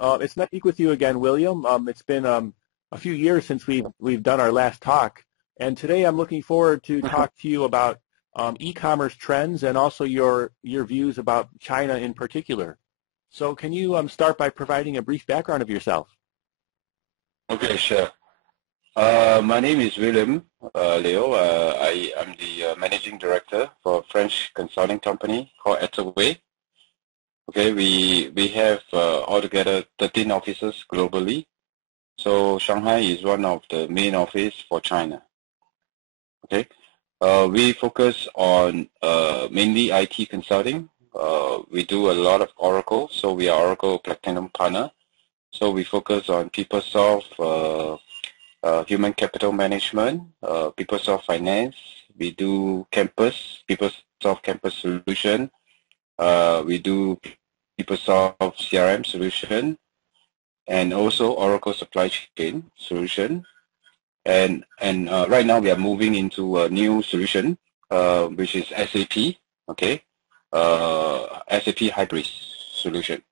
It's nice to speak with you again, William. It's been a few years since we've done our last talk, and today I'm looking forward to talk to you about e-commerce trends and also your views about China in particular. So can you start by providing a brief background of yourself? Okay, sure. My name is William Leo. I am the managing director for a French consulting company called Ataway. Okay, we have altogether 13 offices globally. So Shanghai is one of the main office for China. Okay, we focus on mainly IT consulting. We do a lot of Oracle, so we are Oracle Platinum Partner. So we focus on PeopleSoft Human Capital Management, PeopleSoft Finance. We do PeopleSoft Campus Solutions. We do PeopleSoft CRM Solutions, and also Oracle Supply Chain Solution. And right now we are moving into a new solution, which is SAP. Okay, SAP Hybris solution.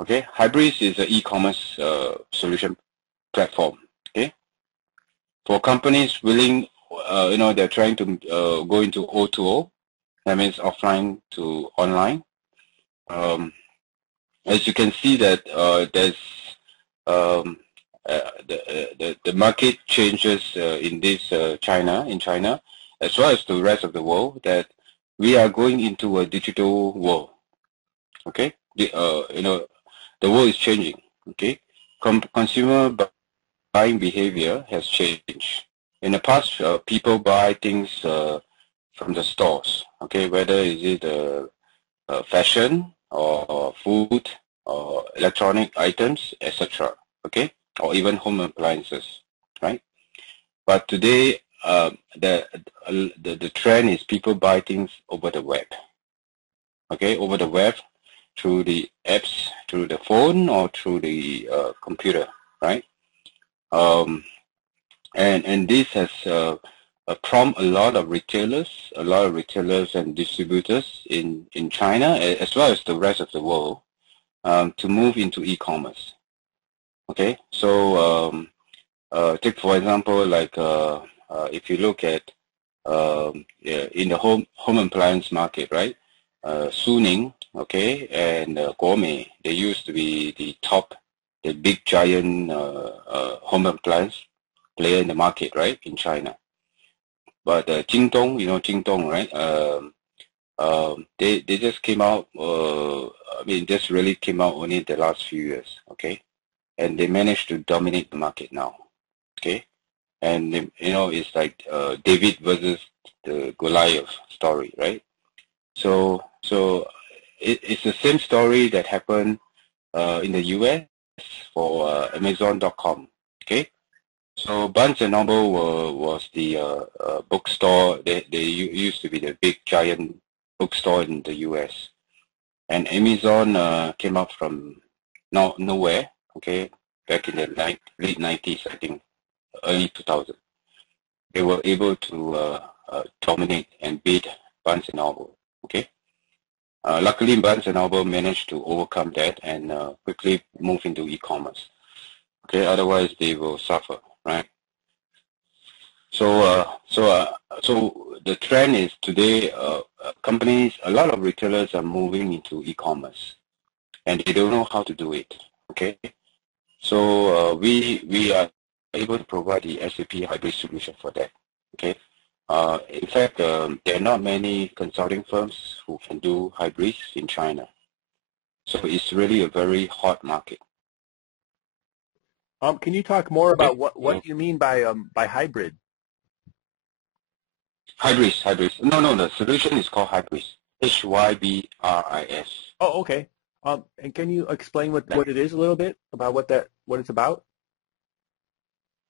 Okay, Hybris is an e-commerce solution platform. Okay, for companies willing, they're trying to go into O2O. That means offline to online. As you can see that there's the market changes in China, as well as the rest of the world, that we are going into a digital world. Okay, the world is changing. Okay, consumer buying behavior has changed. In the past, people buy things from the stores. Okay, whether is it fashion or food or electronic items, etc. Okay, or even home appliances, right? But today, the trend is people buy things over the web. Okay, over the web, through the apps, through the phone, or through the computer, right? And this has prompted a lot of retailers and distributors in China, as well as the rest of the world, to move into e-commerce. Okay, so take for example, like if you look at in the home appliance market, right? Suning, okay, and Gourmet, they used to be the big giant home appliance player in the market, right, in China. But Jingdong, Jingdong, right? They just came out. This really came out only the last few years, okay, and they managed to dominate the market now, okay, and it's like David versus the Goliath story, right? So it's the same story that happened in the US for Amazon.com, okay. So Barnes & Noble was the bookstore. They used to be the big giant bookstore in the US, and Amazon came up from nowhere. Okay, back in the late 90s, I think, early 2000s. They were able to dominate and beat Barnes & Noble. Okay, luckily Barnes & Noble managed to overcome that and quickly move into e-commerce. Okay, otherwise they will suffer. Right. So the trend is today, companies, a lot of retailers are moving into e-commerce, and they don't know how to do it. Okay. So we are able to provide the SAP Hybris solution for that. Okay. In fact, there are not many consulting firms who can do Hybris in China. So it's really a very hot market. Can you talk more about what you mean by hybrid? Hybris. No, the solution is called Hybris. Hybris. Oh, okay. And can you explain what it is a little bit about what it's about?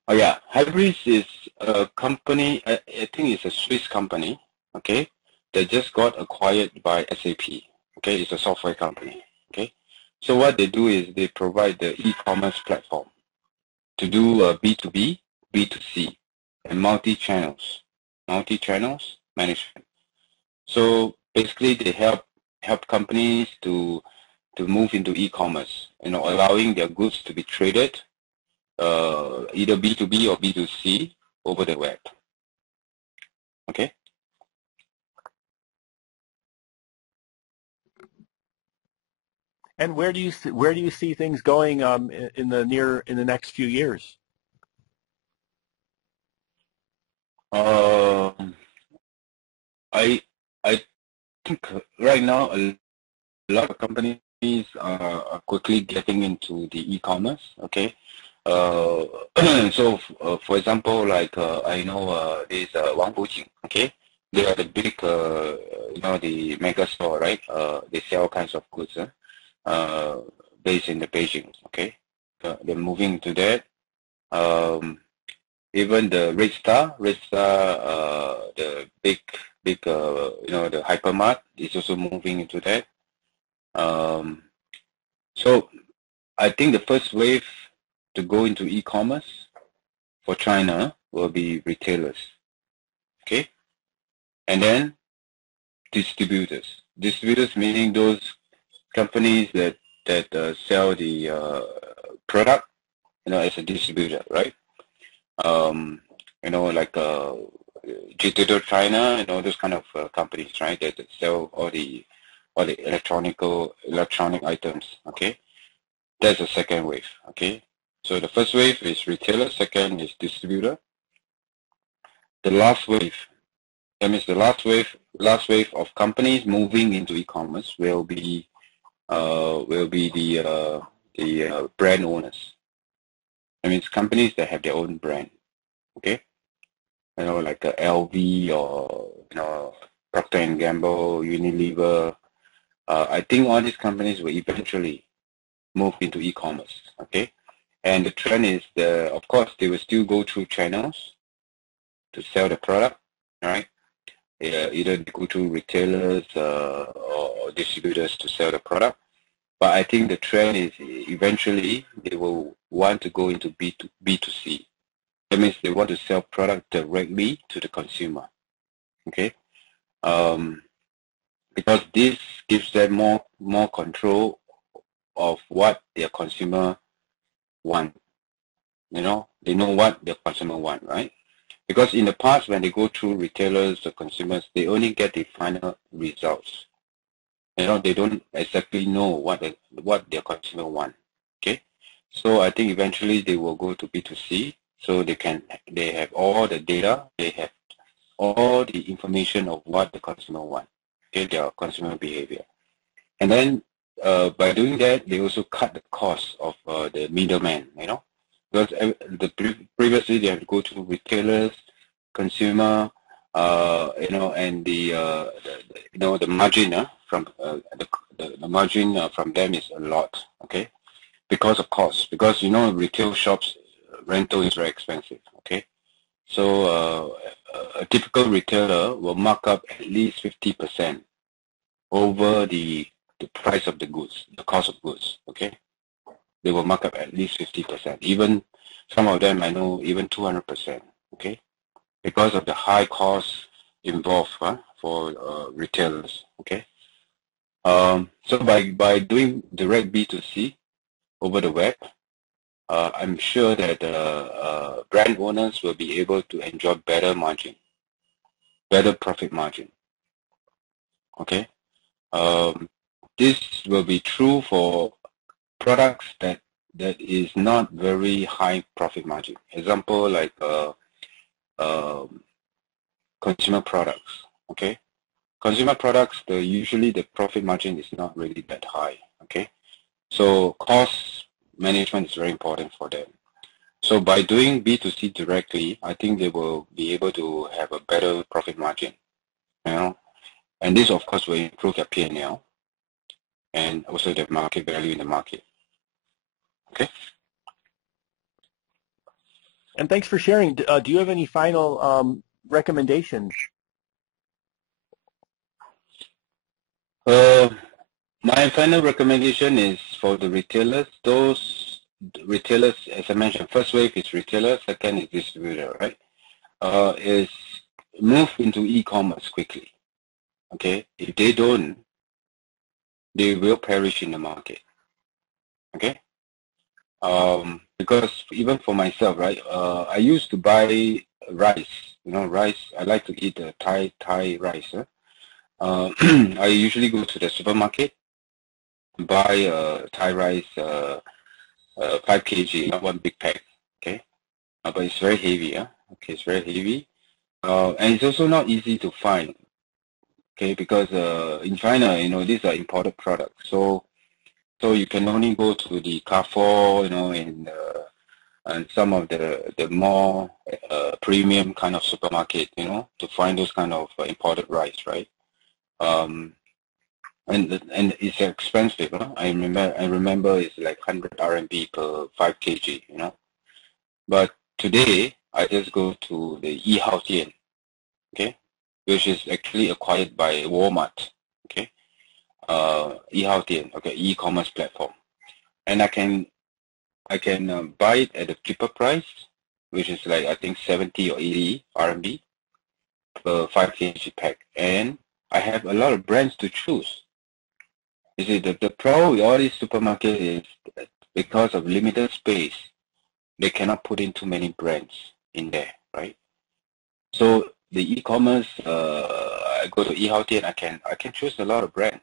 Oh yeah, Hybris is a company. I think it's a Swiss company. Okay, they just got acquired by SAP. Okay, it's a software company. Okay, so what they do is they provide the e-commerce platform to do B2B, B2C, and multi-channels management. So basically, they help companies to to move into e-commerce, allowing their goods to be traded either B2B or B2C over the web. Okay. And where do you see things going in the next few years? I think right now a lot of companies are quickly getting into the e-commerce. Okay. So for example, like I know there's Wang Fujing. Okay. They are the big, the mega store, right? They sell all kinds of goods based in the Beijing. Okay. They're moving to that. Even the Red Star, the big, the hypermart is also moving into that. So I think the first wave to go into e-commerce for China will be retailers, okay? And then distributors. Distributors meaning those companies that sell the product, as a distributor, right? Like Digital China, those kind of companies, right? That sell all the electronic items. Okay, that's the second wave. Okay, so the first wave is retailer, second is distributor. The last wave, that means the last wave of companies moving into e-commerce will be the brand owners. That means companies that have their own brand. Okay, like LV or Procter & Gamble, Unilever. I think all these companies will eventually move into e-commerce. Okay, and the trend is of course they will still go through channels to sell the product. All right, either they go through retailers or distributors to sell the product. But I think the trend is eventually they will want to go into B2C. That means they want to sell product directly to the consumer. Okay, because this gives them more control of what their consumer want. They know what their consumer want, right? Because in the past, when they go through retailers or consumers, they only get the final results. They don't exactly know what their consumer want. Okay, so I think eventually they will go to B2C. So they have all the data, they have all the information of what the consumer wants, okay, their consumer behavior. And then by doing that, they also cut the cost of the middleman, because previously they have to go to retailers, consumer, and the margin from the margin from them is a lot, okay, because of cost, because retail shops rental is very expensive, okay? So a typical retailer will mark up at least 50% over the price of the goods, the cost of goods, okay? They will mark up at least 50%. Even some of them, I know, even 200%, okay? Because of the high costs involved for retailers, okay? So by doing direct B2C over the web, I'm sure that brand owners will be able to enjoy better margin, better profit margin. Okay, this will be true for products that is not very high profit margin. Example like consumer products. Okay, consumer products, usually the profit margin is not really that high. Okay, so cost management is very important for them. So by doing B2C directly, I think they will be able to have a better profit margin, and this of course will improve their P&L and also the market value in the market. Okay. And thanks for sharing. Do you have any final recommendations? My final recommendation is for the retailers. Those retailers, as I mentioned, first wave is retailer, second is distributor, right? Is move into e-commerce quickly. Okay, if they don't, they will perish in the market. Okay. Because even for myself, right? I used to buy rice. Rice. I like to eat Thai rice. I usually go to the supermarket, buy Thai rice, 5 kg, not one big pack. Okay. But it's very heavy. Okay, it's very heavy. And it's also not easy to find. Okay, because in China, these are imported products. So you can only go to the Carrefour, and some of the more premium kind of supermarket, to find those kind of imported rice, right? And it's expensive. I remember it's like 100 RMB per 5 kg, But today I just go to the Yihaodian, okay, which is actually acquired by Walmart, okay, Yihaodian, okay, e-commerce platform, and I can buy it at a cheaper price, which is like I think 70 or 80 RMB per 5 kg pack, and I have a lot of brands to choose. You see, the problem with all these supermarkets is that because of limited space, they cannot put in too many brands in there, right? So the e-commerce, I go to Yihaodian, I can choose a lot of brands,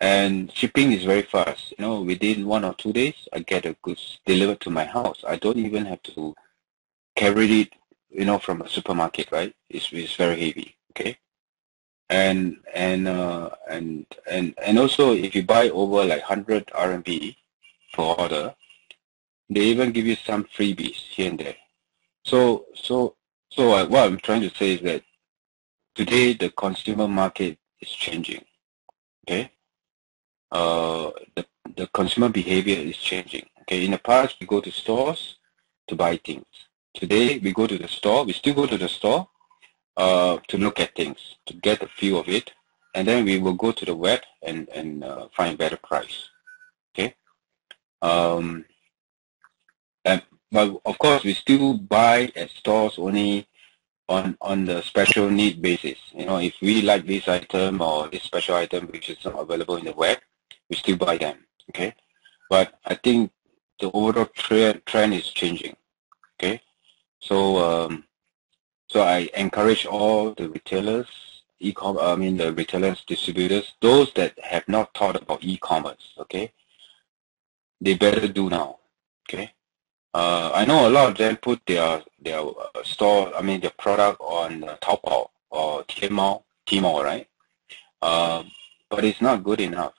and shipping is very fast. Within 1 or 2 days, I get the goods delivered to my house. I don't even have to carry it, from a supermarket, right? It's very heavy, okay? And also if you buy over like 100 RMB per order, they even give you some freebies here and there. So what I'm trying to say is that today the consumer market is changing. Okay, the consumer behavior is changing. Okay, in the past we go to stores to buy things. Today we go to the store. We still go to the store to look at things, to get a feel of it, and then we will go to the web and find better price. Okay. But of course, we still buy at stores only on the special need basis. If we like this item or this special item which is not available in the web, we still buy them. Okay, but I think the overall trend is changing. Okay, so I encourage all the retailers, the retailers, distributors, those that have not thought about e-commerce. Okay, they better do now. Okay. I know a lot of them put their store, their product on Taobao or Tmall, right? But it's not good enough.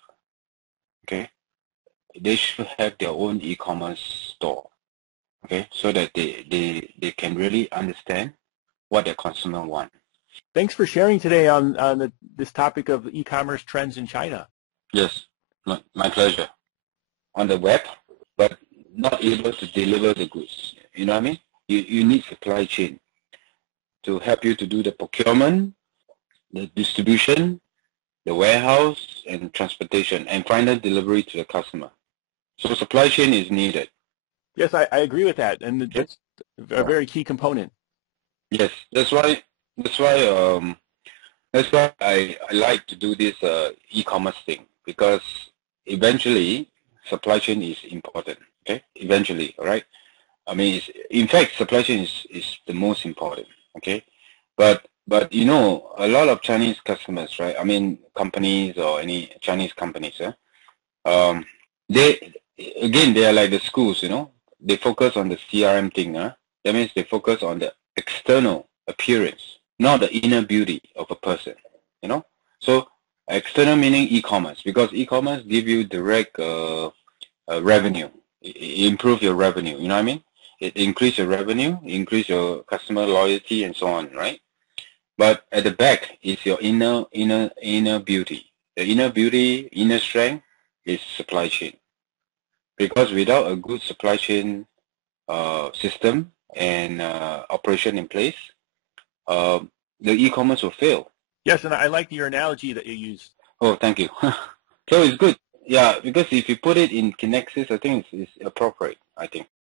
Okay, they should have their own e-commerce store. Okay, so that they can really understand what their consumer want. Thanks for sharing today on this topic of e-commerce trends in China. Yes, my pleasure. On the web, but not able to deliver the goods. You know what I mean? You need supply chain to help you to do the procurement, the distribution, the warehouse, and transportation, and final delivery to the customer. So supply chain is needed. Yes, I agree with that, and that's a very key component. Yes, that's why I like to do this e-commerce thing, because eventually supply chain is important. Okay, eventually, all right. In fact, supply chain is the most important. Okay, but a lot of Chinese customers, right? Companies or any Chinese companies, they are like the schools. They focus on the CRM thing. That means they focus on the external appearance, not the inner beauty of a person. So external meaning e-commerce, because e-commerce give you direct revenue. Improve your revenue, you know what I mean? It increase your revenue, increase your customer loyalty, and so on, right? But at the back is your inner beauty. The inner beauty, inner strength is supply chain. Because without a good supply chain system and operation in place, the e-commerce will fail. Yes, and I like your analogy that you used. Oh, thank you. So it's good. Yeah, because if you put it in kinexis, I think it's appropriate, I think.